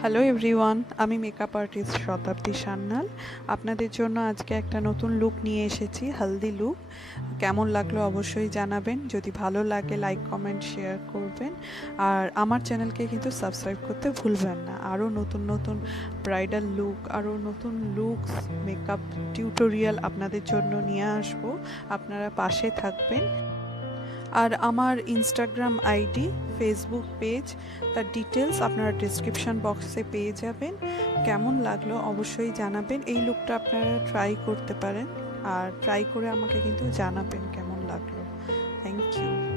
Hello everyone, আমি makeup artist শতাব্দী সান্যাল। আপনাদের জন্য আজকে একটা নতুন লুক নিয়ে এসেছি, হালদি লুক। কেমন লাগলো অবশ্যই জানাবেন। যদি ভালো লাগে লাইক কমেন্ট শেয়ার করবেন। আর আমার চ্যানেলকে কিন্তু সাবস্ক্রাইব করতে ভুলবেন না। আরও নতুন নতুন ব্রাইডাল লুক, আরও নতুন লুকস, মেকআপ টিউটোরিয়াল আপনাদের জন্য নিয়ে আসবো। আপনারা পাশে থাকবেন। আর আমার ইনস্টাগ্রাম আইডি, ফেসবুক পেজ, তার ডিটেলস আপনারা ডিসক্রিপশন বক্সে পেয়ে যাবেন। কেমন লাগলো অবশ্যই জানাবেন। এই লুকটা আপনারা ট্রাই করতে পারেন, আর ট্রাই করে আমাকে কিন্তু জানাবেন কেমন লাগলো। Thank you.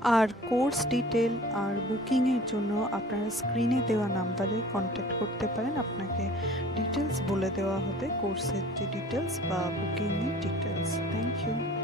আর কোর্স ডিটেল আর বুকিংয়ের জন্য আপনারা স্ক্রিনে দেওয়া নাম্বারে কন্ট্যাক্ট করতে পারেন। আপনাকে ডিটেলস বলে দেওয়া হবে, কোর্সের যে ডিটেলস বা বুকিংয়ের ডিটেলস। Thank you.